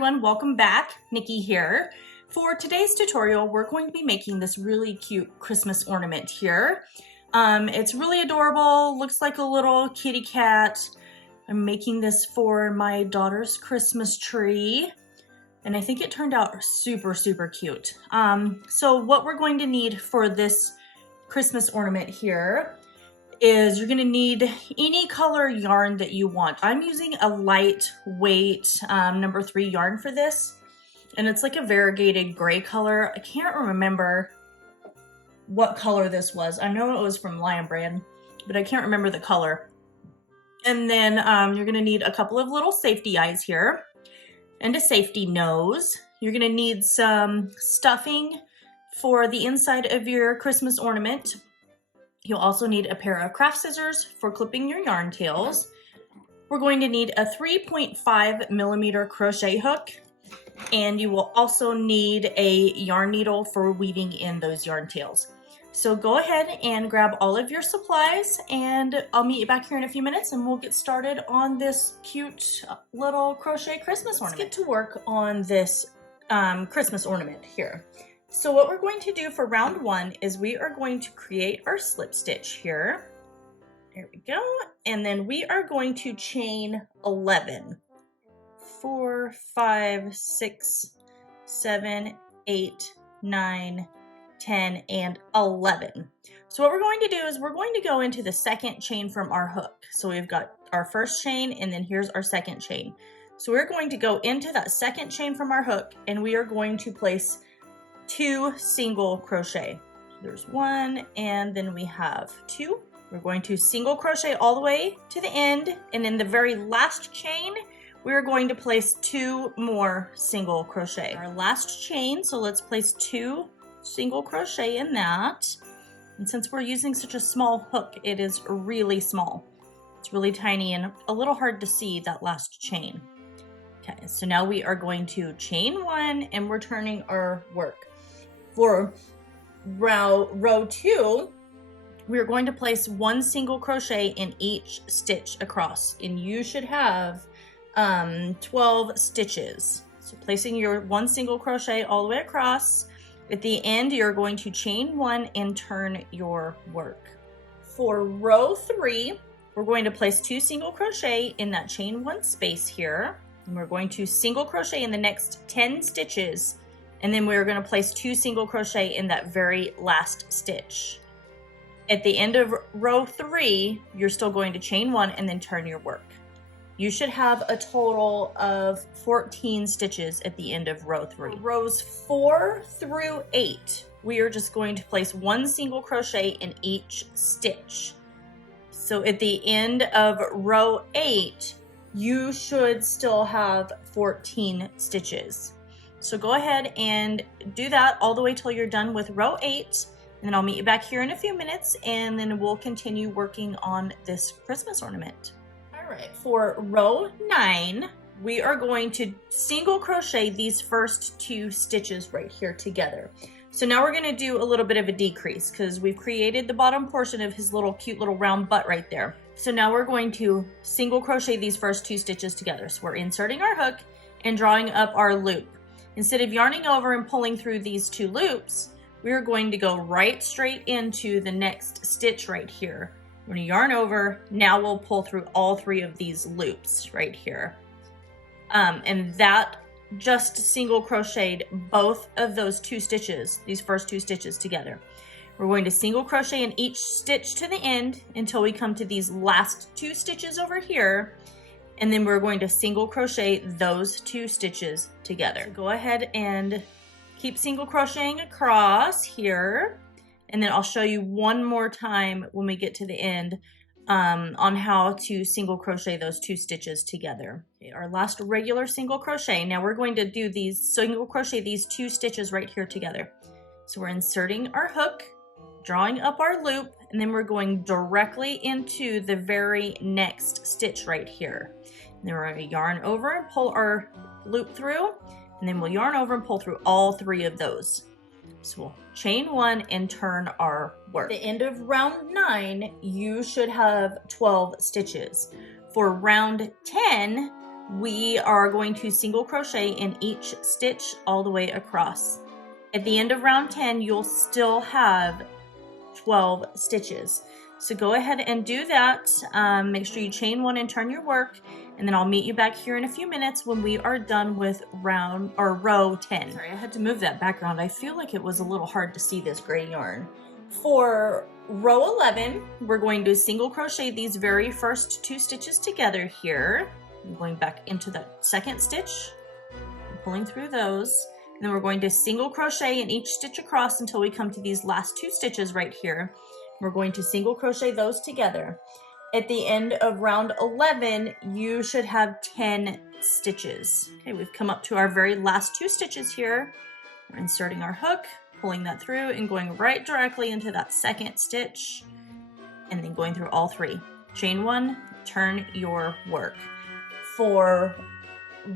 everyone, welcome back. Nikki here. For today's tutorial, we're going to be making this really cute Christmas ornament here. It's really adorable, looks like a little kitty cat. I'm making this for my daughter's Christmas tree, and I think it turned out super cute. So what we're going to need for this Christmas ornament here is you're gonna need any color yarn that you want. I'm using a lightweight number 3 yarn for this, and it's like a variegated gray color. I can't remember what color this was. I know it was from Lion Brand, but I can't remember the color. And then you're gonna need a couple of little safety eyes here and a safety nose. You're gonna need some stuffing for the inside of your Christmas ornament. You'll also need a pair of craft scissors for clipping your yarn tails. We're going to need a 3.5 millimeter crochet hook, and you will also need a yarn needle for weaving in those yarn tails. So go ahead and grab all of your supplies, and I'll meet you back here in a few minutes and we'll get started on this cute little crochet Christmas ornament. Let's get to work on this Christmas ornament here. So what we're going to do for round 1 is we are going to create our slip stitch here. There we go. And then we are going to chain 11. 4, 5, 6, 7, 8, 9, 10, and 11. So what we're going to do is we're going to go into the second chain from our hook. So we've got our first chain, and then here's our second chain. So we're going to go into that second chain from our hook, and we are going to place 2 single crochet. There's 1, and then we have 2. We're going to single crochet all the way to the end, and in the very last chain we're going to place 2 more single crochet. Our last chain, so let's place 2 single crochet in that. And since we're using such a small hook, it is really small. It's really tiny and a little hard to see that last chain. Okay, so now we are going to chain 1 and we're turning our work. For row 2, we're going to place 1 single crochet in each stitch across, and you should have 12 stitches. So placing your 1 single crochet all the way across. At the end, you're going to chain 1 and turn your work. For row 3, we're going to place 2 single crochet in that chain 1 space here, and we're going to single crochet in the next 10 stitches. And then we're going to place 2 single crochet in that very last stitch. At the end of row 3, you're still going to chain 1 and then turn your work. You should have a total of 14 stitches at the end of row 3. Rows 4 through 8, we are just going to place 1 single crochet in each stitch. So at the end of row 8, you should still have 14 stitches. So go ahead and do that all the way till you're done with row 8, and then I'll meet you back here in a few minutes, and then we'll continue working on this Christmas ornament. All right, for row 9, we are going to single crochet these first 2 stitches right here together. So now we're gonna do a little bit of a decrease because we've created the bottom portion of his little cute little round butt right there. So now we're going to single crochet these first 2 stitches together. So we're inserting our hook and drawing up our loop. Instead of yarning over and pulling through these 2 loops, we're going to go right straight into the next stitch right here. We're going to yarn over. Now we'll pull through all 3 of these loops right here. And that just single crocheted both of those 2 stitches, these first 2 stitches together. We're going to single crochet in each stitch to the end until we come to these last 2 stitches over here. And then we're going to single crochet those 2 stitches together. So go ahead and keep single crocheting across here. And then I'll show you one more time when we get to the end on how to single crochet those 2 stitches together. Okay, our last regular single crochet. Now we're going to do these single crochet these 2 stitches right here together. So we're inserting our hook, drawing up our loop, and then we're going directly into the very next stitch right here. And then we're going to yarn over and pull our loop through, and then we'll yarn over and pull through all 3 of those. So we'll chain 1 and turn our work. At the end of round 9, you should have 12 stitches. For round 10, we are going to single crochet in each stitch all the way across. At the end of round 10, you'll still have 12 stitches. So go ahead and do that. Make sure you chain 1 and turn your work, and then I'll meet you back here in a few minutes when we are done with row 10. Sorry, I had to move that background. I feel like it was a little hard to see this gray yarn. For row 11, we're going to single crochet these very first 2 stitches together here. I'm going back into that second stitch, pulling through those. And then we're going to single crochet in each stitch across until we come to these last 2 stitches right here. We're going to single crochet those together. At the end of round 11, you should have 10 stitches. Okay, we've come up to our very last 2 stitches here. We're inserting our hook, pulling that through and going right directly into that second stitch, and then going through all 3. Chain 1, turn your work. For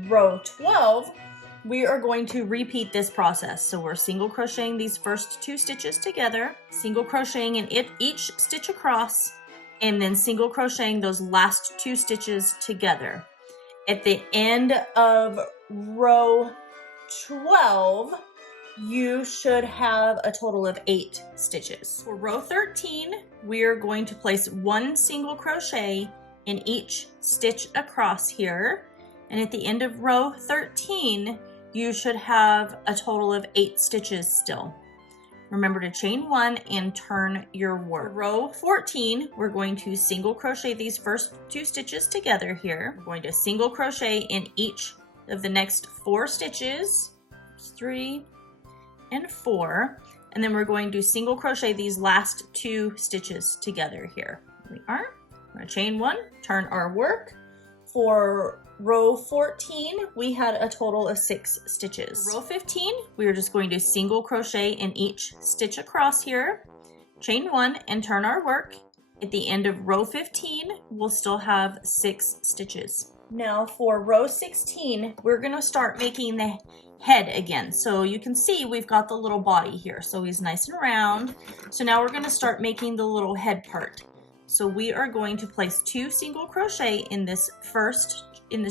row 12, we are going to repeat this process. So we're single crocheting these first 2 stitches together, single crocheting in each stitch across, and then single crocheting those last 2 stitches together. At the end of row 12, you should have a total of 8 stitches. For row 13, we are going to place 1 single crochet in each stitch across here. And at the end of row 13, you should have a total of 8 stitches still. Remember to chain 1 and turn your work. For row 14, we're going to single crochet these first 2 stitches together here. We're going to single crochet in each of the next 4 stitches. 3 and 4. And then we're going to single crochet these last 2 stitches together here. Here we are. We're going to chain 1, turn our work. For row 14, we had a total of 6 stitches. For row 15, we are just going to single crochet in each stitch across here, chain 1 and turn our work. At the end of row 15, we'll still have 6 stitches. Now for row 16, we're going to start making the head again. So you can see we've got the little body here. So he's nice and round. So now we're going to start making the little head part. So we are going to place 2 single crochet in this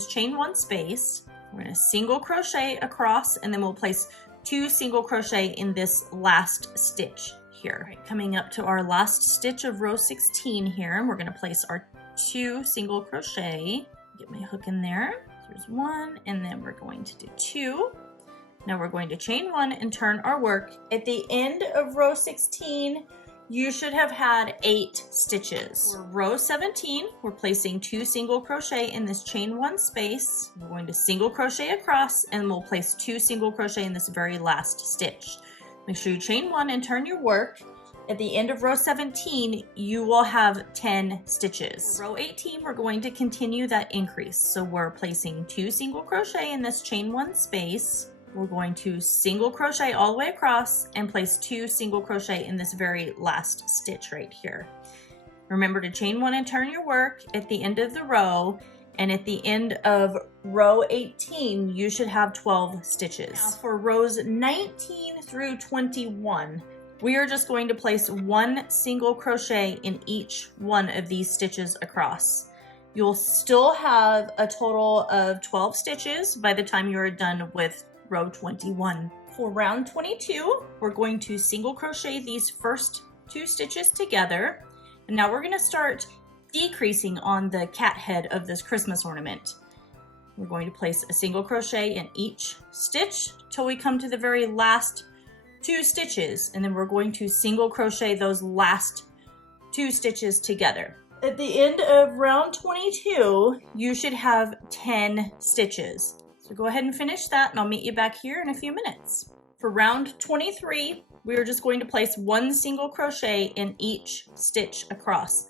chain 1 space. We're going to single crochet across, and then we'll place 2 single crochet in this last stitch here. Right, coming up to our last stitch of row 16 here, and we're going to place our 2 single crochet. Get my hook in there. There's 1, and then we're going to do 2. Now we're going to chain 1 and turn our work. At the end of row 16, you should have had 8 stitches. For row 17, we're placing 2 single crochet in this chain 1 space. We're going to single crochet across, and we'll place 2 single crochet in this very last stitch. Make sure you chain 1 and turn your work. At the end of row 17, you will have 10 stitches. For row 18, we're going to continue that increase. So we're placing 2 single crochet in this chain 1 space. We're going to single crochet all the way across and place 2 single crochet in this very last stitch right here. Remember to chain 1 and turn your work at the end of the row, and at the end of row 18, you should have 12 stitches. Now for rows 19 through 21, we are just going to place 1 single crochet in each one of these stitches across. You'll still have a total of 12 stitches by the time you're done with row 21. For round 22, we're going to single crochet these first 2 stitches together. And now we're going to start decreasing on the cat head of this Christmas ornament. We're going to place a single crochet in each stitch till we come to the very last 2 stitches. And then we're going to single crochet those last 2 stitches together. At the end of round 22, you should have 10 stitches. So go ahead and finish that, and I'll meet you back here in a few minutes. For round 23, we are just going to place 1 single crochet in each stitch across,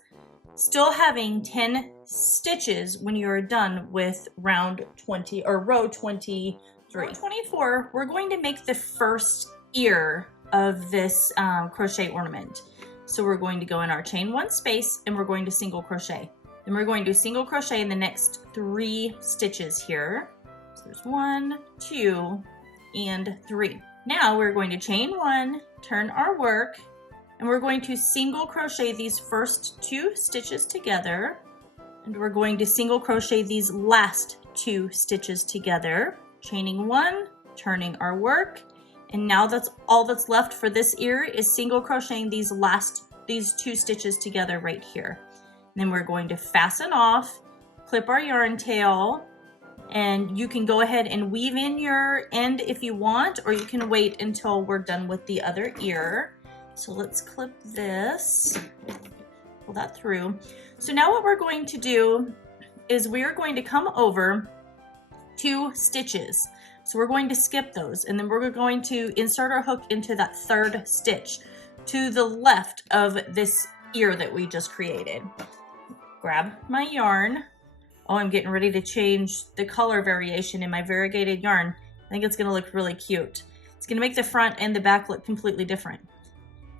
still having 10 stitches when you're done with round 20 or row 23. Row 24, we're going to make the first ear of this crochet ornament. So we're going to go in our chain 1 space, and we're going to single crochet. Then we're going to single crochet in the next 3 stitches here. So there's 1, 2, and 3. Now we're going to chain 1, turn our work, and we're going to single crochet these first 2 stitches together, and we're going to single crochet these last 2 stitches together, chaining 1, turning our work, and now that's all that's left for this ear is single crocheting these 2 stitches together right here. And then we're going to fasten off, clip our yarn tail, and you can go ahead and weave in your end if you want, or you can wait until we're done with the other ear. So let's clip this, pull that through. So now what we're going to do is we are going to come over 2 stitches. So we're going to skip those, and then we're going to insert our hook into that 3rd stitch to the left of this ear that we just created. Grab my yarn. Oh, I'm getting ready to change the color variation in my variegated yarn. I think it's gonna look really cute. It's gonna make the front and the back look completely different.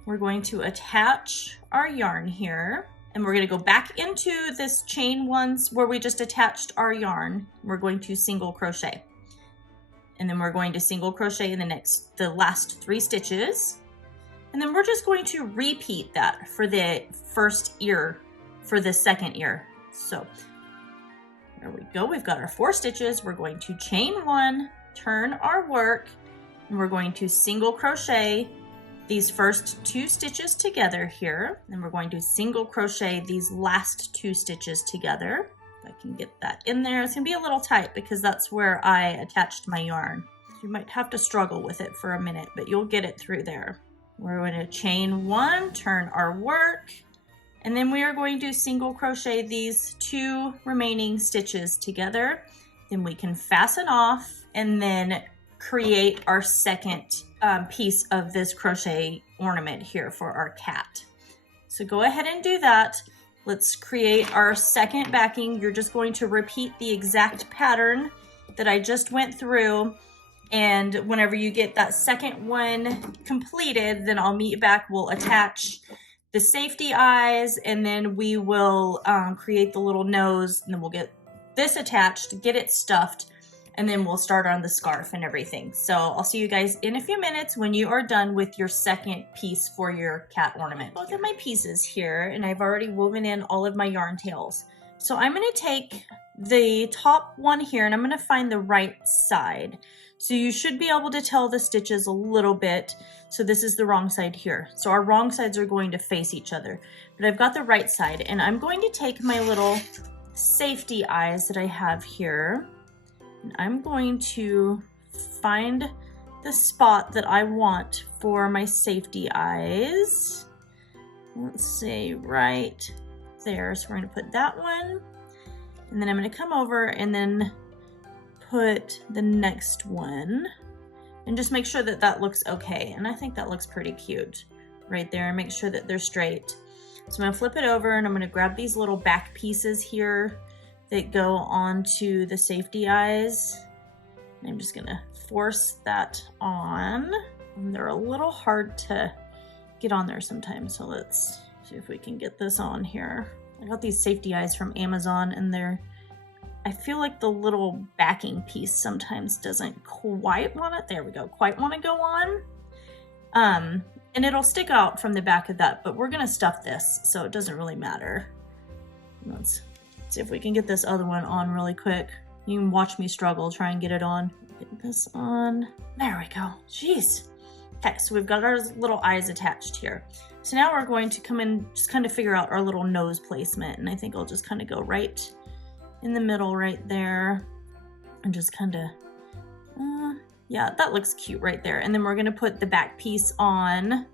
We're going to attach our yarn here, and we're gonna go back into this chain ones where we just attached our yarn. We're going to single crochet. And then we're going to single crochet in the last 3 stitches. And then we're just going to repeat that for the first ear, for the second ear. So there we go, we've got our 4 stitches. We're going to chain 1, turn our work, and we're going to single crochet these first 2 stitches together here. And we're going to single crochet these last 2 stitches together. If I can get that in there. It's gonna be a little tight because that's where I attached my yarn. You might have to struggle with it for a minute, but you'll get it through there. We're going to chain 1, turn our work, and then we are going to single crochet these 2 remaining stitches together. Then we can fasten off and then create our second piece of this crochet ornament here for our cat. So go ahead and do that. Let's create our second backing. You're just going to repeat the exact pattern that I just went through. And whenever you get that second one completed, then I'll meet you back. We'll attach the safety eyes, and then we will create the little nose, and then we'll get this attached, get it stuffed, and then we'll start on the scarf and everything. So I'll see you guys in a few minutes when you are done with your second piece for your cat ornament. Both of my pieces here, and I've already woven in all of my yarn tails. So I'm gonna take the top one here, and I'm gonna find the right side. So you should be able to tell the stitches a little bit. So this is the wrong side here. So our wrong sides are going to face each other. But I've got the right side, and I'm going to take my little safety eyes that I have here, and I'm going to find the spot that I want for my safety eyes. Let's say right there. So we're going to put that one, and then I'm going to come over and then put the next one, and just make sure that that looks okay. And I think that looks pretty cute right there. Make sure that they're straight. So I'm gonna flip it over, and I'm gonna grab these little back pieces here that go onto the safety eyes. And I'm just gonna force that on. And they're a little hard to get on there sometimes. So let's see if we can get this on here. I got these safety eyes from Amazon, and I feel like the little backing piece sometimes doesn't quite want it. There we go, quite want to go on. And it'll stick out from the back of that, but we're gonna stuff this, so it doesn't really matter. Let's see if we can get this other one on really quick. You can watch me struggle, try and get it on. Get this on, there we go, jeez. Okay, so we've got our little eyes attached here. So now we're going to come in, just kind of figure out our little nose placement, and I think I'll just kind of go right in the middle right there, and just kind of, yeah, that looks cute right there. And then we're gonna put the back piece on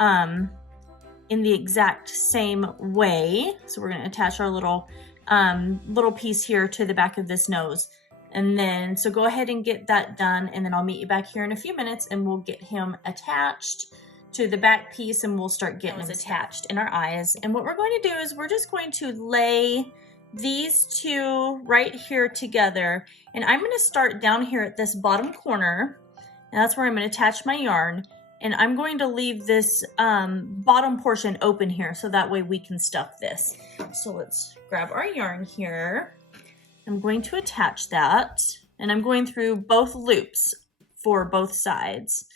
in the exact same way. So we're gonna attach our little piece here to the back of this nose. And then, so go ahead and get that done, and then I'll meet you back here in a few minutes, and we'll get him attached to the back piece, and we'll start getting him attached in our eyes. And what we're going to do is we're just going to lay these 2 right here together, and I'm going to start down here at this bottom corner, and that's where I'm going to attach my yarn, and I'm going to leave this bottom portion open here so that way we can stuff this. So let's grab our yarn here. I'm going to attach that, and I'm going through both loops for both sides.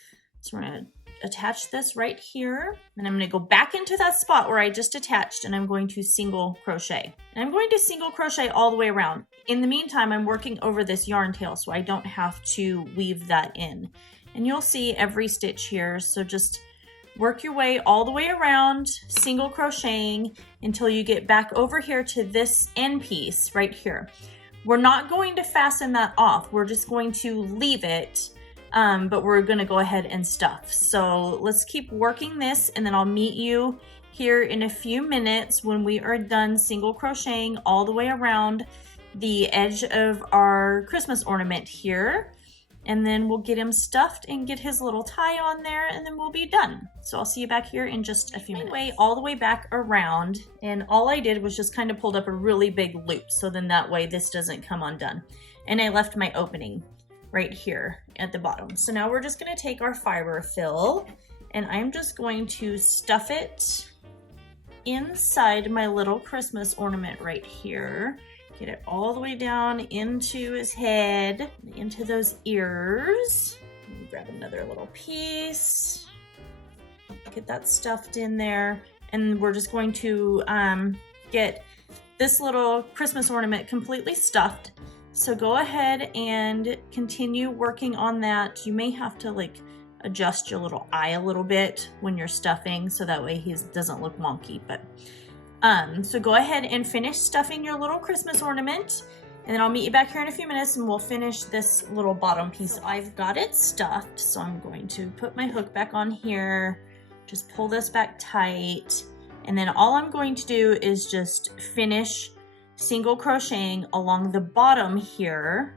So we're going to attach this right here, and I'm going to go back into that spot where I just attached, and I'm going to single crochet. And I'm going to single crochet all the way around. In the meantime, I'm working over this yarn tail so I don't have to weave that in. And you'll see every stitch here, so just work your way all the way around, single crocheting until you get back over here to this end piece right here. We're not going to fasten that off. We're just going to leave it, but we're gonna go ahead and stuff. So let's keep working this, and then I'll meet you here in a few minutes when we are done single crocheting all the way around the edge of our Christmas ornament here. And then we'll get him stuffed and get his little tie on there, and then we'll be done. So I'll see you back here in just a few minutes. Anyway, all the way back around, and all I did was just kind of pulled up a really big loop, so then that way this doesn't come undone. And I left my opening right here at the bottom. So now we're just gonna take our fiber fill, and I'm just going to stuff it inside my little Christmas ornament right here. Get it all the way down into his head, into those ears. Grab another little piece. Get that stuffed in there. And we're just going to get this little Christmas ornament completely stuffed. So go ahead and continue working on that. You may have to like adjust your little eye a little bit when you're stuffing so that way he doesn't look wonky, but so go ahead and finish stuffing your little Christmas ornament, and then I'll meet you back here in a few minutes and we'll finish this little bottom piece. So I've got it stuffed, so I'm going to put my hook back on here, just pull this back tight, and then all I'm going to do is just finish single crocheting along the bottom here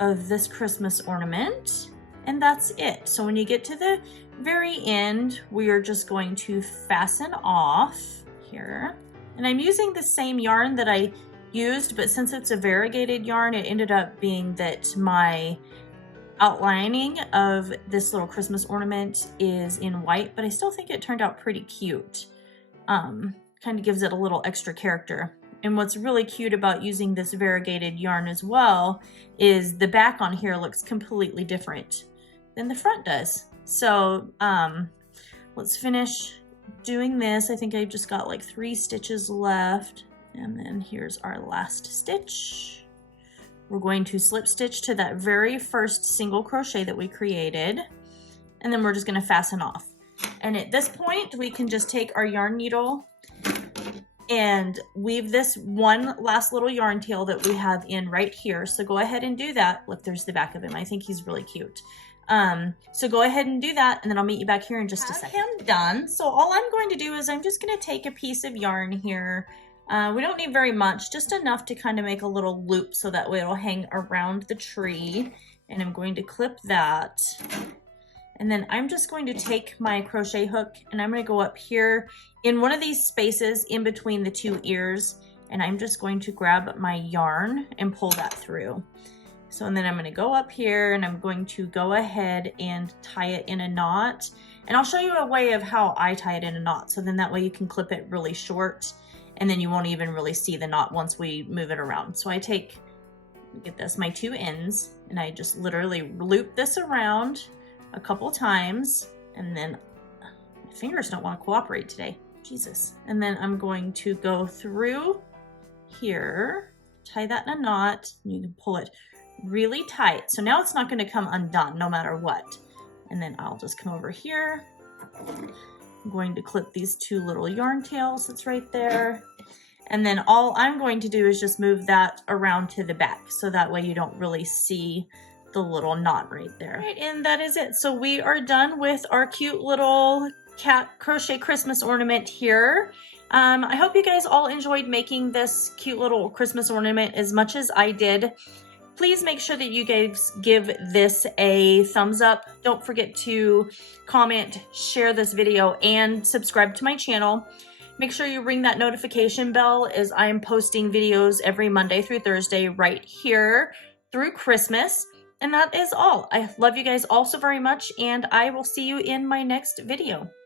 of this Christmas ornament, and that's it. So when you get to the very end, we are just going to fasten off here. And I'm using the same yarn that I used, but since it's a variegated yarn, it ended up being that my outlining of this little Christmas ornament is in white, but I still think it turned out pretty cute. Kind of gives it a little extra character. And what's really cute about using this variegated yarn as well is the back on here looks completely different than the front does. So let's finish doing this. I think I've just got like 3 stitches left, and then here's our last stitch. We're going to slip stitch to that very first single crochet that we created, and then we're just going to fasten off. And at this point we can just take our yarn needle and weave this one last little yarn tail that we have in right here. So go ahead and do that. Look, there's the back of him. I think he's really cute. So go ahead and do that, and then I'll meet you back here in just a second. Him done. So all I'm going to do is I'm just going to take a piece of yarn here. We don't need very much, just enough to kind of make a little loop so that way it'll hang around the tree. And I'm going to clip that. And then I'm just going to take my crochet hook and I'm going to go up here in one of these spaces in between the 2 ears. And I'm just going to grab my yarn and pull that through. So, and then I'm going to go up here and I'm going to go ahead and tie it in a knot. And I'll show you a way of how I tie it in a knot. So then that way you can clip it really short and then you won't even really see the knot once we move it around. So I take, get this, my 2 ends, and I just literally loop this around a couple times, and then my fingers don't want to cooperate today. Jesus. And then I'm going to go through here, tie that in a knot, and you can pull it really tight. So now it's not going to come undone no matter what. And then I'll just come over here. I'm going to clip these 2 little yarn tails that's right there. And then all I'm going to do is just move that around to the back. So that way you don't really see the little knot right there. Right, and that is it. So we are done with our cute little cat crochet Christmas ornament here. I hope you guys all enjoyed making this cute little Christmas ornament as much as I did. Please make sure that you guys give this a thumbs up. Don't forget to comment, share this video, and subscribe to my channel. Make sure you ring that notification bell as I am posting videos every Monday through Thursday right here through Christmas. And that is all. I love you guys all so very much, and I will see you in my next video.